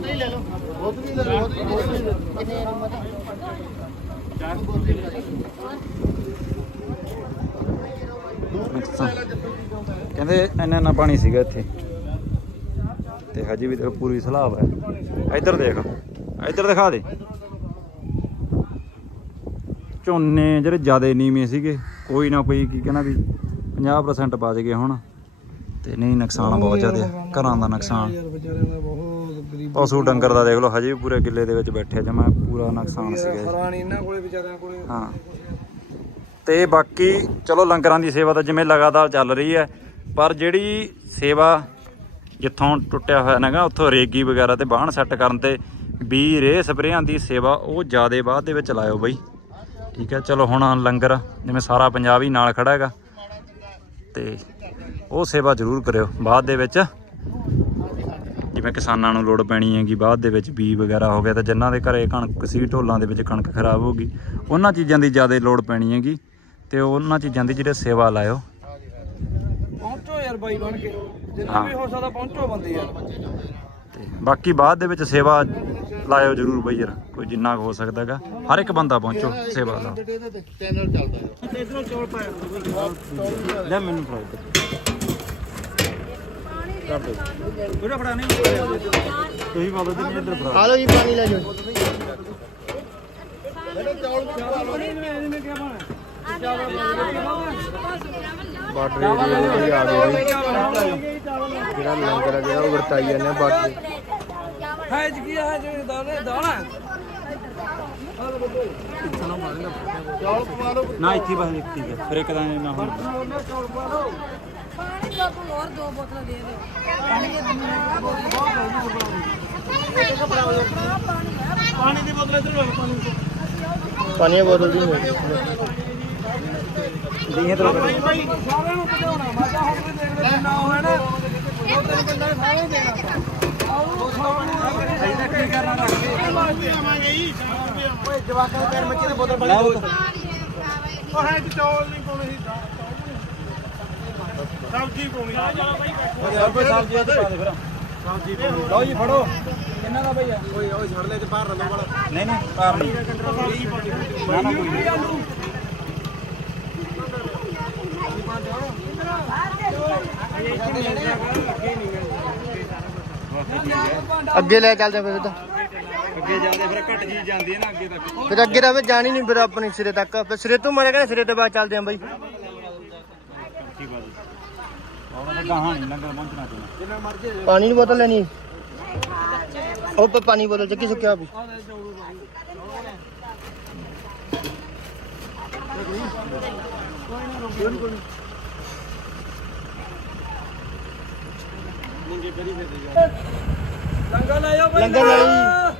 ਬੋਤਲ ਹੀ ਲੈ ਲਓ ਬੋਤਲ ਹੀ ਲੈ ਲਓ। ਬੋਤਲ ਹੀ ਲੈ ਲਓ। ਕਿੰਨੇ ਨੰਬਰ ਚਾਰ। ਬੋਤਲ ਹੀ ਲੈ ਕਹਿੰਦੇ ਇੰਨਾ ਇੰਨਾ ਪਾਣੀ ਸੀਗਾ ਇੱਥੇ। ਤੇ ਹਜੇ ਵੀ ਦੇਖੋ ਪੂਰੀ ਸਲਾਬ ਹੈ ਇੱਧਰ ਦੇਖ ਇੱਧਰ ਦਿਖਾ ਦੇ। ਝੋਨੇ ਜਿਹੜੇ ਜ਼ਿਆਦਾ ਨੀਵੇਂ ਸੀਗੇ ਕੋਈ ਨਾ ਕੋਈ ਕੀ ਕਹਿਣਾ ਵੀ 50% ਬਚ ਗਏ ਹੁਣ। ਤੇ ਨਹੀਂ ਨੁਕਸਾਨ ਬਹੁਤ ਜ਼ਿਆਦਾ ਘਰਾਂ ਦਾ ਨੁਕਸਾਨ। ਗਰੀਬ ਪਸ਼ੂ ਡੰਗਰ ਦਾ ਦੇਖ ਲਓ ਹਜੇ ਵੀ ਪੂਰੇ ਕਿੱਲੇ ਦੇ ਵਿੱਚ ਬੈਠੇ ਜਮਾ ਪੂਰਾ ਨੁਕਸਾਨ ਸੀਗਾ ਜੀ। ਹਰਾਨੀ ਇਹਨਾਂ ਕੋਲੇ ਵਿਚਾਰਿਆਂ ਕੋਲੇ ਹਾਂ ਤੇ ਬਾਕੀ ਚਲੋ ਲੰਗਰਾਂ ਦੀ ਸੇਵਾ ਤਾਂ ਜਿਵੇਂ ਲਗਾਤਾਰ ਚੱਲ ਰਹੀ ਹੈ ਪਰ ਜਿਹੜੀ ਸੇਵਾ ਜਿੱਥੋਂ ਟੁੱਟਿਆ ਹੋਇਆ ਨੇਗਾ ਉੱਥੋਂ ਰੇਗੀ ਵਗੈਰਾ ਤੇ ਬਾਹਣ ਸੈੱਟ ਕਰਨ ਤੇ ਬੀ ਰੇ ਸਪਰੇਆਂ ਦੀ ਸੇਵਾ ਉਹ ਜ਼ਿਆਦੇ ਬਾਅਦ ਦੇ ਵਿੱਚ ਲਾਇਓ ਬਈ ਠੀਕ ਹੈ ਚਲੋ ਹੁਣ ਲੰਗਰ ਜਿਵੇਂ ਸਾਰਾ ਪੰਜਾਬ ਹੀ ਨਾਲ ਖੜਾ ਹੈਗਾ ਤੇ ਉਹ ਸੇਵਾ ਜ਼ਰੂਰ ਕਰਿਓ ਬਾਅਦ ਦੇ ਵਿੱਚ ਜਿਵੇਂ ਕਿਸਾਨਾਂ ਨੂੰ ਲੋੜ ਪੈਣੀ ਹੈਗੀ ਬਾਅਦ ਦੇ ਵਿੱਚ ਬੀ ਵਗੈਰਾ ਹੋ ਗਿਆ ਤਾਂ ਜਿਨ੍ਹਾਂ ਦੇ ਘਰੇ ਕਣਕ ਸੀ ਢੋਲਾਂ ਦੇ ਵਿੱਚ ਕਣਕ ਖਰਾਬ ਹੋ ਗਈ ਉਹਨਾਂ ਚੀਜ਼ਾਂ ਦੀ ਜ਼ਿਆਦਾ ਲੋੜ ਪੈਣੀ ਹੈਗੀ ਤੇ ਉਹਨਾਂ ਚੀਜ਼ਾਂ ਦੀ ਜਿਹੜੇ ਸੇਵਾ ਲਾਇਓ। ਪਹੁੰਚੋ ਯਾਰ ਬਾਈ ਬਣ ਕੇ ਜਿੰਨਾ ਹਾਂ। ਵੀ ਹੋ ਸਕਦਾ ਪਹੁੰਚੋ ਬੰਦੇ ਯਾਰ। ਤੇ ਬਾਕੀ ਬਾਅਦ ਦੇ ਵਿੱਚ ਸੇਵਾ ਲਾਇਓ ਜ਼ਰੂਰ ਬਈ ਯਾਰ ਕੋਈ ਜਿੰਨਾ ਕੁ ਹੋ ਸਕਦਾ ਹੈਗਾ ਹਰ ਇੱਕ ਬੰਦਾ ਪਹੁੰਚੋ ਸੇਵਾ ਦਾ ਚੈਨਲ ਚੱਲਦਾ ਹੈ। ਇਧਰੋਂ ਚੌਲ ਪਾਇਆ ਲੈ ਮੈਨੂੰ ਫੜਾ ਕਰ ਦੋ ਉਹਦਾ ਫੜਾ ਨਹੀਂ ਤੁਸੀਂ ਪਾ ਦੋ ਤੇ ਇੱਧਰ ਫੜਾ ਆ ਲਓ ਜੀ ਪਾਣੀ ਲੈ ਜਾਓ। ਏਰੀਆ ਦੇ ਆ ਗਏ ਜਿਹੜਾ ਲੰਗਰ ਆ ਜਿਹੜਾ ਉਹ ਵਰਤਾਈ ਜਾਂਦੇ ਆ ਬਾਰਡਰ ਹੈ ਜੀ ਕੀ ਹੈ ਜੀ ਦਾਣਾ ਦਾਣਾ? ਚੌਲ ਪਵਾ ਲਓ। ਨਾ ਇੱਥੇ ਬਸ ਹੈ ਫਿਰ ਇੱਕ ਤਾਂ ਨਾ ਹੁਣ। ਦੋ ਦਾ ਤੂੰ ਹੋਰ ਦੋ ਬੋਤਲਾਂ ਦੇ ਦੇ ਪਾਣੀ ਦੇ ਪਾਣੀ ਦੀ ਬੋਤਲ ਇਧਰ ਹੋਈ ਪਾਣੀ ਦੀ ਪਾਣੀ ਦੀ ਬੋਤਲ ਦੀ ਦੀਆਂ ਤਰ੍ਹਾਂ ਭਾਈ ਭਾਈ ਸਾਰਿਆਂ ਨੂੰ ਪਹੁੰਚਾਉਣਾ ਮਾਤਾ ਹੁਣ ਵੀ ਦੇਖਦੇ ਜਿੰਨਾ ਹੋਇਆ ਨਾ। ਦੋ ਤਿੰਨ ਕਿੰਨਾ ਸਾਰੇ ਦੇਣਾ। ਆਉ ਸਹੀ ਤਾਂ ਕੀ ਕਰਨਾ ਰੱਖ ਕੇ। ਆਵਾਂਗੇ ਜੀ ਓਏ ਜਵਾਕਾਂ ਦੇ ਪੈਰ ਮੱਚੀ ਦੇ ਬੋਤਲ ਬਣੀ ਉਹ ਹੈ ਜੀ ਚੌਲ ਨਹੀਂ ਪਾਉਣੇ ਸੀ ਸਬਜ਼ੀ ਪਾਉਣੀ। ਚਲੋ ਭਾਈ ਯਾਰ ਕੋਈ ਸਬਜ਼ੀ ਪਾ ਦੇ ਫਿਰ। ਸਬਜ਼ੀ ਲਓ ਜੀ ਫੜੋ। ਕਿੰਨਾ ਦਾ ਭਈਆ ਓਏ ਓਏ ਛੱਡ ਲੈ ਤੇ ਬਾਹਰ ਰਲੋ ਵਾਲਾ। ਨਹੀਂ ਨਹੀਂ ਕਾਰ ਨਹੀਂ। ਨਾ ਨਾ ਕੋਈ ਨਹੀਂ। ਅੱਗੇ ਲੈ ਚੱਲਦੇ ਫਿਰ ਤਾਂ ਅੱਗੇ ਜਾਂਦੇ ਫਿਰ ਘੱਟ ਚੀਜ਼ ਜਾਂਦੀ ਹੈ ਨਾ ਅੱਗੇ ਤੱਕ। ਫਿਰ ਅੱਗੇ ਤਾਂ ਫਿਰ ਜਾਣੀ ਨਹੀਂ ਫਿਰ ਆਪਣੀ ਸਿਰੇ ਤੱਕ। ਫਿਰ ਸਿਰੇ ਤੋਂ ਮਾਰੇ ਕਹਿੰਦੇ ਸਿਰੇ ਤੇ ਬਾਅਦ ਚੱਲਦੇ ਆਂ ਬਾਈ ਠੀਕ ਬਾਜੀ ਉਹਨਾਂ ਦਾ ਗਾਹਾਂ ਨਹੀਂ ਲੰਗਰ ਪਹੁੰਚਣਾ ਚਾਹੀਦਾ ਜਿੰਨਾ ਮਰਜ਼ੀ ਪਾਣੀ ਦੀ ਬੋਤਲ ਲੈਣੀ। ਉਹ ਪਾ ਪਾਣੀ ਬੋਤਲ ਚੱਕੀ ਸੁੱਕਿਆ ਵੀ। ਲੰਗਰ ਲੈ ਜੀ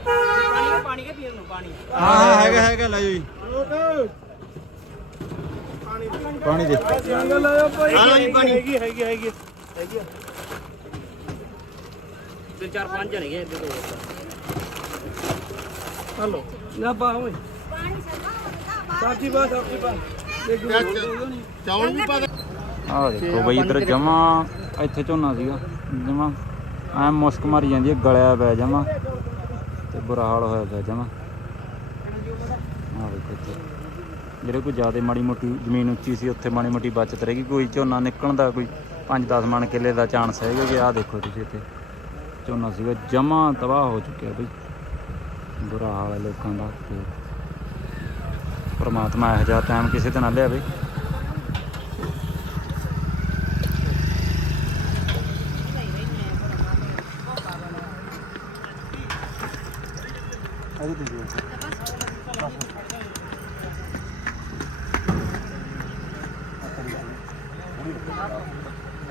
ਪਾਣੀ ਪਾਣੀ ਕੇ ਪੀਣ ਨੂੰ ਪਾਣੀ ਹਾਂ ਹਾਂ ਹੈਗਾ ਹੈਗਾ ਲੈ ਜੀ। ਪਾਣੀ ਦੇ। ਪਾਣੀ। ਹੈਗੀ ਹੈਗੀ ਹੈਗੀ। ਹੈਗੀ ਤੇ ਚਾਰ ਪੰਜ ਜਣੇ ਗਏ ਇੱਧਰ ਹਲੋ। ਨਾ ਬਾ ਓਏ। ਸਾਚੀ ਬਾ ਸਾਚੀ ਬਾ ਦੇਖ ਚੌਲ ਵੀ ਪਾ ਦੇ। ਆਹ ਦੇਖੋ ਬਈ ਇਧਰ ਜਮਾ ਇੱਥੇ ਝੋਨਾ ਸੀਗਾ ਜਮਾ। ਐ ਮੁਸ਼ਕ ਮਾਰੀ ਜਾਂਦੀ ਹੈ ਗਲਿਆ ਪਿਆ ਜਮਾ। ਤੇ ਬੁਰਾ ਹਾਲ ਹੋਇਆ ਪਿਆ ਜਮਾ। ਆਹ ਦੇਖੋ ਇੱਥੇ। ਜਿਹੜੇ ਕੋਈ ਜ਼ਿਆਦਾ ਮਾੜੀ ਮੋਟੀ ਜ਼ਮੀਨ ਉੱਚੀ ਸੀ ਉੱਥੇ ਮਾੜੀ ਮੋਟੀ ਬਚਤ ਰਹੇਗੀ। ਕੋਈ ਝੋਨਾ ਨਿਕਲਣ ਦਾ ਕੋਈ 5-10 ਮਣ ਕਿੱਲੇ ਦਾ ਚਾਂਸ ਹੈਗਾ ਕਿ ਆਹ ਦੇਖੋ ਤੁਸੀਂ ਇੱਥੇ। ਝੋਨਾ ਸੀਗਾ, ਜਮਾ ਤਬਾਹ ਹੋ ਚੁੱਕਿਆ ਬਈ। ਬੁਰਾ ਹਾਲ ਹੈ ਲੋਕਾਂ ਦਾ ਤੇ ਪਰਮਾਤਮਾ ਇਹੋ ਜਿਹਾ ਟਾਈਮ ਕਿਸੇ ਤੇ ਨਾ ਲਿਆਵੇ।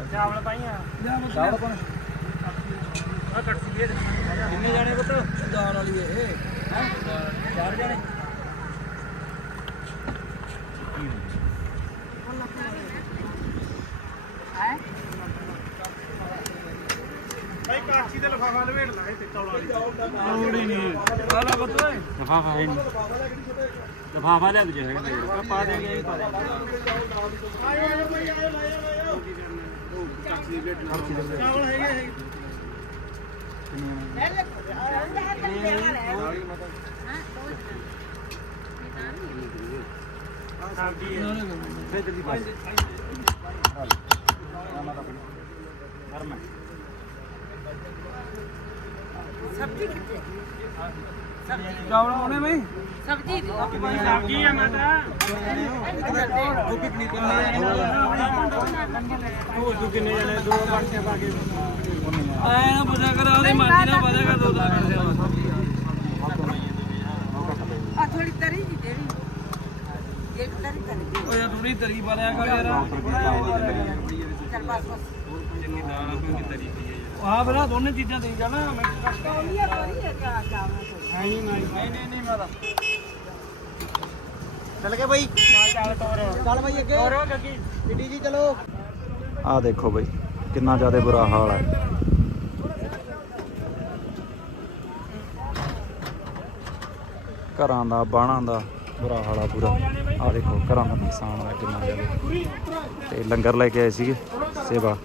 ਚਾਵਲ ਪਾਈਆਂ ਚਾਵਲ ਪਾ ਆ ਕੱਟ ਸੀ ਕਿੰਨੇ ਜਾਣੇ ਪੁੱਤ ਦਾਲ ਵਾਲੀ ਇਹ ਹੈ ਚਾਰ ਜਾਣੇ ਭਾਈ ਕਾਚੀ ਦੇ ਲਫਾਫਾ ਲਵੇੜ ਲਾ ਤੇ ਚੌਲਾਂ ਵਾਲੀ ਲੋੜ ਹੀ ਨਹੀਂ ਆ ਲੈ ਪੁੱਤ ਲਫਾਫਾ ਹੈ ਨਹੀਂ ਲਫਾਫਾ ਲਿਆ ਦੂਜੇ ਹੈਗਾ ਪਾ ਦੇਗੇ। ਪਾ ਦੇ ਚਾਵਲ ਹੈਗੇ ਹੈਗੇ ਸਬਜ਼ੀ ਕਿੱਥੇ? ਚਾਵਲ ਆਉਣੇ ਬਈ ਸਬਜ਼ੀ ਦੀ ਸਬਜ਼ੀ ਆ ਮਾਤਾ ਦੋ ਦੋ ਕਿੰਨੇ ਜਣੇ ਦੋ ਬਾਟੇ ਪਾ ਕੇ ਆਏ ਨਾ ਪਤਾ ਕਰ ਉਹਦੀ ਮਰਜ਼ੀ ਨਾਲ ਪਤਾ ਕਰ ਦੋ ਦਾ ਕਰਦੇ ਆ ਥੋੜੀ ਤਰੀ ਦੀ ਜਿਹੜੀ ਇਹ ਤਰੀ ਤਰੀ ਓਏ ਥੋੜੀ ਤਰੀ ਪਾ ਕਰ ਯਾਰ ਚੱਲ ਬਸ ਬਸ ਆ ਫਿਰ ਦੋਨੇ ਚੀਜ਼ਾਂ ਦੇਈ ਜਾਣਾ ਮਿਕਸ ਕਰਕੇ ਤੌਲੀਆ ਹੈ ਕਿਆ ਚਾਵਲ ਨਹੀਂ ਨਹੀਂ ਨਹੀਂ ਨਹੀਂ ਨਹੀਂ ਚੱਲ ਗਏ ਬਈ। ਚੱਲ ਤੋਰ ਚੱਲ ਬਈ ਅੱਗੇ। ਤੋਰੋ ਗੱਗੀ। ਗੱਡੀ ਜੀ ਚਲੋ। ਆਹ ਦੇਖੋ ਬਈ ਕਿੰਨਾ ਜ਼ਿਆਦਾ ਬੁਰਾ ਹਾਲ ਹੈ। ਘਰਾਂ ਦਾ ਬਾਣਾਂ ਦਾ ਬੁਰਾ ਹਾਲ ਆ ਪੂਰਾ। ਆਹ ਦੇਖੋ ਘਰਾਂ ਦਾ ਨੁਕਸਾਨ ਆ ਕਿੰਨਾ ਜ਼ਿਆਦਾ। ਤੇ ਲੰਗਰ ਲੈ ਕੇ ਆਏ ਸੀਗੇ ਸੇਵਾ।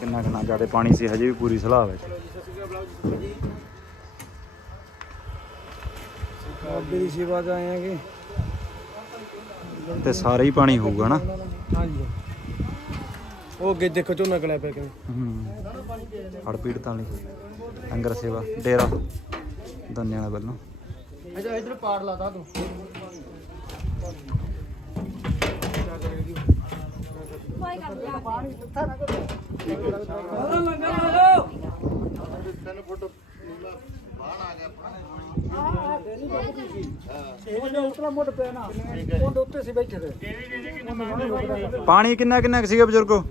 ਕਿੰਨਾ ਕਿੰਨਾ ਜ਼ਿਆਦਾ ਪਾਣੀ ਸੀ ਹਜੇ ਵੀ ਪੂਰੀ ਸਲਾਹ ਵਿੱਚ। ਬਾਬੇ ਦੀ ਸੇਵਾ ਚ ਆਏ ਆਂਗੇ ਤੇ ਸਾਰੇ ਹੀ ਪਾਣੀ ਹੋਊਗਾ ਨਾ? ਹਾਂਜੀ। ਉਹ ਅੱਗੇ ਦੇਖੋ ਝੋਨਾ ਕਲਿਆ ਪਿਆ ਕਿਵੇਂ। ਹੂੰ। ਹੜ ਪੀੜਤਾਂ ਲਈ ਲੰਗਰ ਸੇਵਾ ਡੇਰਾ। ਦੰਨਿਆਂ ਦਾ ਵੱਲੋਂ। ਅੱਛਾ ਇਧਰ ਪਾੜ ਲਾਤਾ ਤੂੰ ਪਾਣੀ ਕਿੰਨਾ ਕਿੰਨਾ ਕੁ ਸੀਗਾ ਬਜ਼ੁਰਗੋ?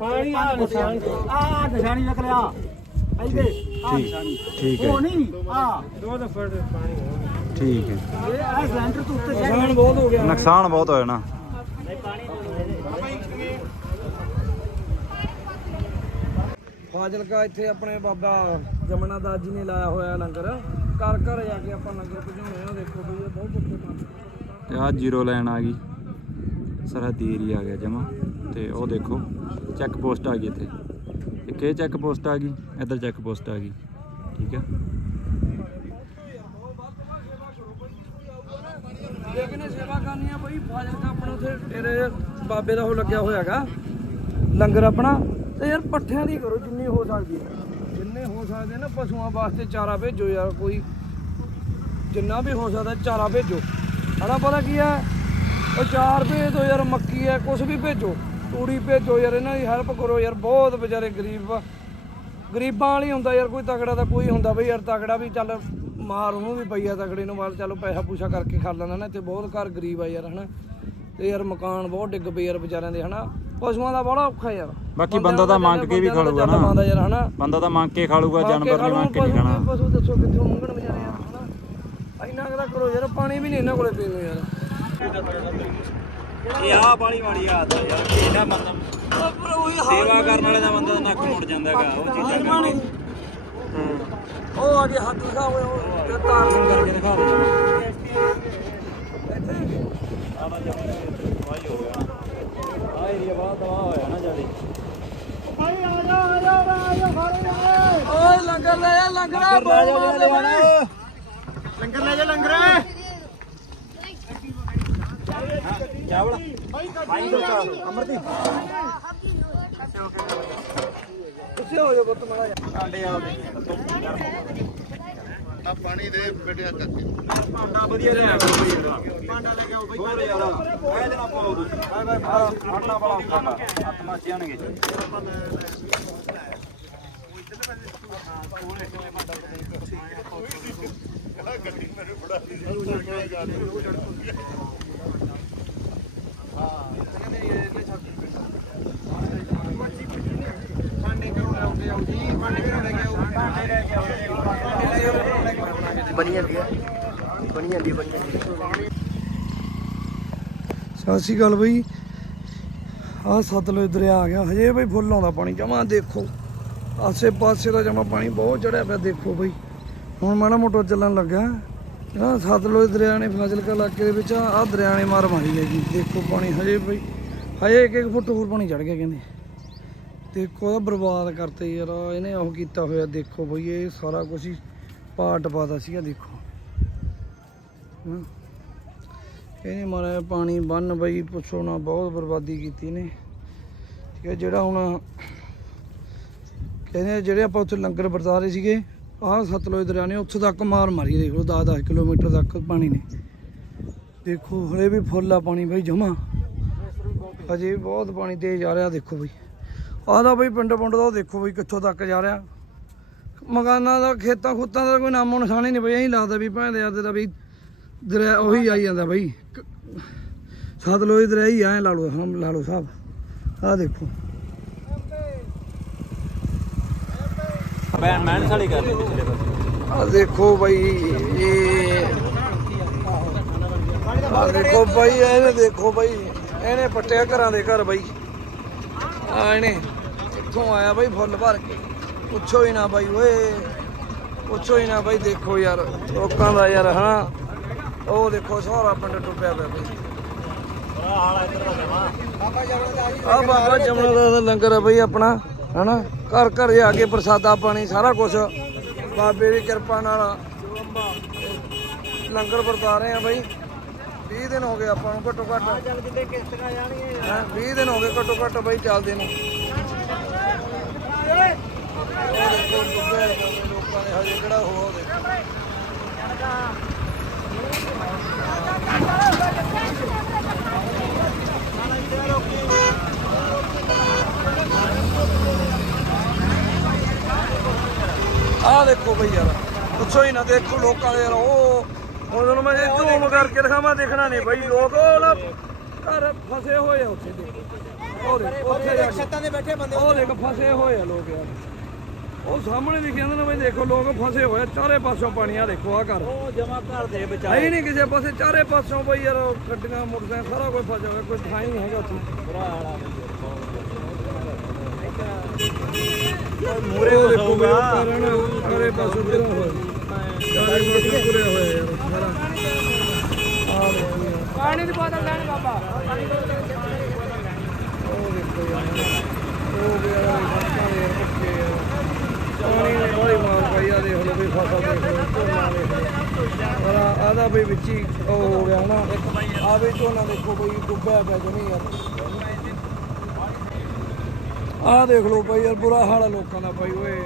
ਪਾਣੀ ਆ ਨਿਸ਼ਾਨ। ਆ। ਨਿਸ਼ਾਨੀ ਲੱਗ ਲਿਆ। ਠੀਕ ਠੀਕ ਹੈ। ਨਹੀਂ ਆ ਦੋ ਦਫੜ ਪਾਣੀ ਠੀਕ ਹੈ। ਇਹ ਆ ਸਿਲੰਡਰ ਤੋਂ ਉੱਤੇ ਨਿਸ਼ਾਨ ਬਹੁਤ ਹੋ ਗਿਆ। ਨੁਕਸਾਨ ਬਹੁਤ ਹੋਇਆ ਨਾ। ਫਾਜ਼ਿਲਕਾ ਇੱਥੇ ਆਪਣੇ ਬਾਬਾ ਜਮਨਾ ਦਾਸ ਜੀ ਨੇ ਲਾਇਆ ਹੋਇਆ ਲੰਗਰ। ਘਰ ਘਰ ਜਾ ਕੇ ਆਪਾਂ ਲੰਗਰ ਭਜਾਉਣੇ ਆ ਦੇਖੋ ਬਈ ਇਹ ਬਹੁਤ ਭੁੱਖੇ ਪਾਣੀ ਤੇ ਆਹ ਜ਼ੀਰੋ ਲਾਈਨ ਆ ਗਈ। ਸਰਹੱਦੀ ਏਰੀਆ ਆ ਗਿਆ ਜਮਾ। ਤੇ ਉਹ ਦੇਖੋ ਚੈੱਕ ਪੋਸਟ ਆ ਗਈ ਇੱਥੇ। ਇੱਕ ਇਹ ਚੈੱਕ ਪੋਸਟ ਆ ਗਈ ਇੱਧਰ ਚੈੱਕ ਪੋਸਟ ਆ ਗਈ। ਠੀਕ ਹੈ ਜੇ ਕਿਨੇ ਸੇਵਾ ਕਰਨੀ ਆ ਬਈ ਫਾਜ਼ਿਲਕਾ ਆਪਣੇ ਉੱਥੇ ਡੇਰੇ ਬਾਬੇ ਦਾ ਉਹ ਲੱਗਿਆ ਹੋਇਆਗਾ। ਲੰਗਰ ਆਪਣਾ। ਤੇ ਯਾਰ ਪੱਠਿਆਂ ਦੀ ਕਰੋ ਜਿੰਨੀ ਹੋ ਸਕਦੀ ਹੋ ਸਕਦੇ ਨਾ, ਪਸ਼ੂਆਂ ਵਾਸਤੇ ਚਾਰਾ ਭੇਜੋ ਯਾਰ, ਕੋਈ ਜਿੰਨਾ ਵੀ ਹੋ ਸਕਦਾ ਚਾਰਾ ਭੇਜੋ। ਹਣਾ ਪਤਾ ਕੀ ਹੈ? ਉਹ ਚਾਰ ਭੇਜ ਦੋ ਯਾਰ, ਮੱਕੀ ਹੈ ਕੁਝ ਵੀ ਭੇਜੋ। ਤੂੜੀ ਭੇਜੋ ਯਾਰ, ਇਹਨਾਂ ਦੀ ਹੈਲਪ ਕਰੋ ਯਾਰ, ਬਹੁਤ ਵਿਚਾਰੇ ਗਰੀਬ ਆ। ਗਰੀਬਾਂ ਵਾਲੀ ਹੁੰਦਾ ਯਾਰ, ਕੋਈ ਤਗੜਾ ਤਾਂ ਕੋਈ ਹੁੰਦਾ ਬਈ ਯਾਰ ਤਗੜਾ ਵੀ ਚੱਲ ਮਾਰ ਉਹਨੂੰ ਵੀ ਪਈਆ ਤਗੜੇ ਨੂੰ ਮਾਰ, ਚਲੋ ਪੈਸਾ ਪੂਸਾ ਕਰਕੇ ਖਾ ਲੈਂਦਾ ਨਾ, ਇੱਥੇ ਬਹੁਤ ਘਰ ਗਰੀਬ ਆ ਯਾਰ, ਹਨਾ। ਤੇ ਯਾਰ ਮਕਾਨ ਬਹੁਤ ਡਿੱਗ ਪਏ ਯਾਰ ਵਿਚਾਰਿਆਂ ਦੇ, ਹਨਾ। ਪਸ਼ੂਆਂ ਦਾ ਬੜਾ ਔਖਾ ਯਾਰ। ਬਾਕੀ ਬੰਦਾ ਤਾਂ ਮੰਗ ਕੇ ਵੀ ਖਾਲੂਗਾ ਨਾ। ਯਾਰ ਹਨਾ? ਬੰਦਾ ਤਾਂ ਮੰਗ ਕੇ ਖਾਲੂਗਾ ਜਾਨਵਰ ਨਹੀਂ ਮੰਗ ਕੇ ਨਹੀਂ ਖਾਣਾ। ਪਸ਼ੂ ਦੱਸੋ ਕਿੱਥੋਂ ਮੰਗਣ ਵਿਚਾਰੇ ਯਾਰ ਹਨਾ? ਇੰਨਾ ਕੁ ਤਾਂ ਕਰੋ ਯਾਰ ਪਾਣੀ ਵੀ ਨਹੀਂ ਇਹਨਾਂ ਕੋਲੇ ਪੀਣ ਨੂੰ ਯਾਰ। ਇਹ ਆ ਬਾਲੀ ਮਾੜੀ ਆਦਤ ਆ ਯਾਰ ਇਹਦਾ ਮਤਲਬ ਸੇਵਾ ਕਰਨ ਵਾਲੇ ਦਾ ਬੰਦਾ ਨੱਕ ਮੁੜ ਜਾਂਦਾ ਹੈਗਾ ਉਹ ਚੀਜ਼ਾਂ ਕਰਕੇ। ਉਹ ਆ ਗਿਆ ਹੱਥ ਲਗਾ ਹੋਇਆ ਉਹ ਤਾਰ ਕਰਕੇ ਦਿਖਾ ਦੇ। ਆ ਏਰੀਆ ਬੜਾ ਤਬਾਹ ਹੋਇਆ ਨਾ ਜ਼ਿਆਦਾ। ਓਏ ਲੰਗਰ ਲੈ ਆ ਲੰਗਰਾ ਬੋਲ ਮਾਰਦੇ ਬਣੇ ਲੰਗਰ ਲੈ ਜਾ ਲੰਗਰ ਪਿੱਛੇ ਹੋ ਜਾ ਪੁੱਤ ਮਾੜਾ ਜਿਹਾ ਆ ਪਾਣੀ ਦੇ ਬੇਟਿਆ ਕਰਕੇ ਵਧੀਆ ਰਿਹਾ ਭਾਂਡਾ ਲੈ ਕੇ ਆਓ ਬਈ ਹੋਰ ਯਾਰ ਐ ਜਨਾ ਪਾਓ ਤੁਸੀਂ ਬਾਏ ਬਾਏ ਆਟਾ ਬੜਾ ਖਾਣਾ ਹੱਥ ਮੱਚ ਜਾਣਗੇ ਬਣੀ ਜਾਂਦੀ ਆ। ਬਣੀ ਜਾਂਦੀ ਬਣੀ ਜਾਂਦੀ ਸਤਿ ਸ਼੍ਰੀ ਅਕਾਲ ਬਈ। ਆਹ ਸਤਲੁਜ ਦਰਿਆ ਆ ਗਿਆ। ਹਜੇ ਬਈ ਫੁੱਲ ਆਉਂਦਾ ਪਾਣੀ। ਜਮਾ ਦੇਖੋ। ਆਸੇ ਪਾਸੇ ਦਾ ਜਮਾ ਪਾਣੀ ਬਹੁਤ ਚੜਿਆ ਪਿਆ, ਦੇਖੋ ਬਈ। ਹੁਣ ਮਾੜਾ ਮੋਟਾ ਚੱਲਣ ਲੱਗਾ। ਨਾ, ਸਤਲੁਜ ਦਰਿਆ ਨੇ ਫਾਜ਼ਿਲਕਾ ਇਲਾਕੇ ਦੇ ਵਿੱਚ ਆਹ ਦਰਿਆ ਨੇ ਮਾਰ ਮਾਰੀ ਹੈ ਜੀ। ਦੇਖੋ ਪਾਣੀ ਹਜੇ ਬਈ, ਹਜੇ ਇੱਕ ਇੱਕ ਫੁੱਟ ਹੋਰ ਪਾਣੀ ਚੜ ਗਿਆ ਕਹਿੰਦੇ। ਦੇਖੋ ਉਹਦਾ ਬਰਬਾਦ ਕਰਤੇ ਯਾਰ ਇਹਨੇ ਉਹ ਕੀਤਾ ਹੋਇਆ, ਦੇਖੋ ਬਈ, ਇਹ ਸਾਰਾ ਕੁਝ ਹੀ ਪਾਟ ਪਾਤਾ ਸੀਗਾ, ਦੇਖੋ। ਹਮ। ਇਹਨੇ ਮਾਰਿਆ ਪਾਣੀ ਬੰਨ ਬਈ, ਪੁੱਛੋ ਨਾ, ਬਹੁਤ ਬਰਬਾਦੀ ਕੀਤੀ ਇਹਨੇ। ਠੀਕ ਹੈ, ਜਿਹੜਾ ਹੁਣ ਕਹਿੰਦੇ ਜਿਹੜੇ ਆਪਾਂ ਉੱਥੇ ਲੰਗਰ ਵਰਤਾ ਰਹੇ ਸੀਗੇ, ਆਹ ਸਤਲੁਜ ਦਰਿਆ ਨੇ ਉੱਥੇ ਤੱਕ ਮਾਰ ਮਾਰੀ ਦੇਖ ਲਓ 10 10 ਕਿਲੋਮੀਟਰ ਤੱਕ ਪਾਣੀ ਨੇ। ਦੇਖੋ, ਹਲੇ ਵੀ ਫੁੱਲ ਆ ਪਾਣੀ ਬਈ ਜਮਾ। ਅਜੇ ਵੀ ਬਹੁਤ ਪਾਣੀ ਤੇਜ਼ ਆ ਰਿਹਾ, ਦੇਖੋ ਬਈ। ਆਹ ਦਾ ਬਈ ਪਿੰਡ ਪਿੰਡ ਦਾ ਦੇਖੋ ਬਈ ਕਿੱਥੋਂ ਤੱਕ ਜਾ ਰਿਹਾ। ਮਕਾਨਾਂ ਦਾ, ਖੇਤਾਂ ਖੁੱਤਾਂ ਦਾ ਕੋਈ ਨਾਮੋ ਨਿਸ਼ਾਨ ਹੀ ਨਹੀਂ ਬਈ, ਐਂ ਲੱਗਦਾ ਵੀ ਭੈਣ ਦੇ ਯਾਰ ਦਾ ਬਈ ਦਰਿਆ ਉਹੀ ਆਈ ਜਾਂਦਾ ਬਈ। ਸਤਲੁਜ ਦਰਿਆ ਹੀ ਐ ਲਾ ਲਓ, ਹਮ ਲਾ ਲਓ ਸਾਹਿਬ ਆਹ ਦੇਖੋ। ਬੈਨ ਮੈਨ ਸਾਲੀ ਕਰ ਲਈ ਪਿਛਲੇ ਪਾਸੇ ਆ ਦੇਖੋ ਬਈ ਇਹ ਆ ਦੇਖੋ ਬਈ ਇਹਨੇ ਦੇਖੋ ਬਈ ਇਹਨੇ ਪੱਟਿਆ ਘਰਾਂ ਦੇ ਘਰ ਬਈ। ਆ ਇਹਨੇ ਇੱਥੋਂ ਆਇਆ ਬਈ ਫੁੱਲ ਭਰ ਕੇ। ਪੁੱਛੋ ਹੀ ਨਾ ਬਈ ਓਏ। ਪੁੱਛੋ ਹੀ ਨਾ ਬਈ ਦੇਖੋ ਯਾਰ ਲੋਕਾਂ ਦਾ ਯਾਰ ਹਾਂ ਉਹ ਦੇਖੋ ਸਾਰਾ ਪਿੰਡ ਡੁੱਬਿਆ ਪਿਆ ਬਈ। ਆ ਬਾਬਾ ਜਮਨਾ ਦਾ ਲੰਗਰ ਆ ਬਈ ਆਪਣਾ ਹਨਾ? ਘਰ ਘਰ ਜਾ ਕੇ ਪ੍ਰਸਾਦਾ ਪਾਣੀ ਸਾਰਾ ਕੁਝ ਬਾਬੇ ਦੀ ਕਿਰਪਾ ਨਾਲ ਲੰਗਰ ਵਰਤਾ ਰਹੇ ਆ ਬਈ। 20 ਦਿਨ ਹੋ ਗਏ ਆਪਾਂ ਨੂੰ ਘੱਟੋ ਘੱਟ। ਚੱਲ ਕਿਤੇ ਕਿਸ਼ਤੀਆਂ ਜਾਣਗੀਆਂ। 20 ਦਿਨ ਹੋ ਗਏ ਘੱਟੋ ਘੱਟ ਬਈ ਚੱਲਦੇ ਨੂੰ। ਲੋਕਾਂ ਦੇ ਹਜੇ ਕਿਹੜਾ ਹੋ। ਦੇਖੋ ਆਹ ਦੇਖੋ ਬਈ ਯਾਰ ਪੁੱਛੋ ਹੀ ਨਾ ਦੇਖੋ ਲੋਕਾਂ ਦੇ ਯਾਰ ਉਹ ਹੁਣ ਤੁਹਾਨੂੰ ਮੈਂ ਇਹ ਜ਼ੂਮ ਕਰਕੇ ਦਿਖਾਵਾਂ ਦੇਖਣਾ ਨਹੀਂ ਬਈ ਲੋਕ ਉਹ ਨਾ ਘਰ ਫਸੇ ਹੋਏ ਆ ਉੱਥੇ ਦੇਖੋ ਉਹ ਦੇਖ ਉੱਥੇ ਜਾ ਕੇ। ਛੱਤਾਂ ਤੇ ਬੈਠੇ ਬੰਦੇ। ਉਹ ਦੇਖ ਫਸੇ ਹੋਏ ਆ ਲੋਕ ਯਾਰ। ਉਹ ਸਾਹਮਣੇ ਵੀ ਕਹਿੰਦੇ ਨੇ ਬਈ ਦੇਖੋ ਲੋਕ ਫਸੇ ਹੋਏ ਆ, ਚਾਰੇ ਪਾਸੋਂ ਪਾਣੀ ਆ ਦੇਖੋ ਆ ਘਰ। ਉਹ ਜਮਾ ਘਰ ਦੇ ਹੀ ਨਹੀਂ ਕਿਸੇ ਪਾਸੇ ਚਾਰੇ ਪਾਸੋਂ ਬਈ ਯਾਰ ਗੱਡੀਆਂ ਮੋਟਰਸਾਈਕਲ ਸਾਰਾ ਕੁਝ ਫਸਿਆ ਹੋਇਆ ਕੋਈ ਥਾਂ ਹੀ ਨਹੀਂ ਹੈਗਾ ਉੱਥੇ। ਬੁਰਾ ਹਾਲ ਆ ਮੂਰੇ ਦੇਖੋ ਬਈ ਉਹ ਘਰ ਆ ਨਾ ਚਾਰੇ ਪਾਸੋਂ ਤੇਰਾ ਹੋਇਆ ਚਾਰੇ ਪਾਸੋਂ ਤੁਰਿਆ ਹੋਇਆ ਯਾਰ ਸਾਰਾ ਆ ਦੇਖੋ ਯਾਰ ਪਾਣੀ ਦੀ ਬੋਤਲ ਲੈਣ ਬਾਬਾ ਉਹ ਦੇਖੋ ਯਾਰ ਉਹ ਗਿਆ ਸੜਕਾਂ ਦੇ ਯਾਰ ਪੱਕੇ ਯਾਰ ਪਾਣੀ ਨੇ ਬੜੀ ਮਾਰ ਪਾਈ ਆ ਦੇਖ ਲਓ ਵੀ ਫਸਲ ਦੇਖ ਲਓ ਝੋਨਾ ਦੇਖ ਲਓ ਪਰ ਆਦਾ ਵੀ ਵਿੱਚ ਹੀ ਉਹ ਹੋ ਗਿਆ ਨਾ ਆ ਵੀ ਝੋਨਾ ਦੇਖੋ ਬਈ ਡੁੱਬਿਆ ਪਿਆ ਜਮੀ ਯਾਰ ਆ ਦੇਖ ਲਓ ਬਈ ਯਾਰ ਬੁਰਾ ਹਾਲ ਆ ਲੋਕਾਂ ਦਾ ਬਈ ਓਏ।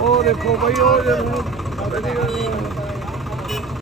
ਉਹ ਆਹ ਦੇਖੋ ਬਈ ਉਹ ਜਦੋਂ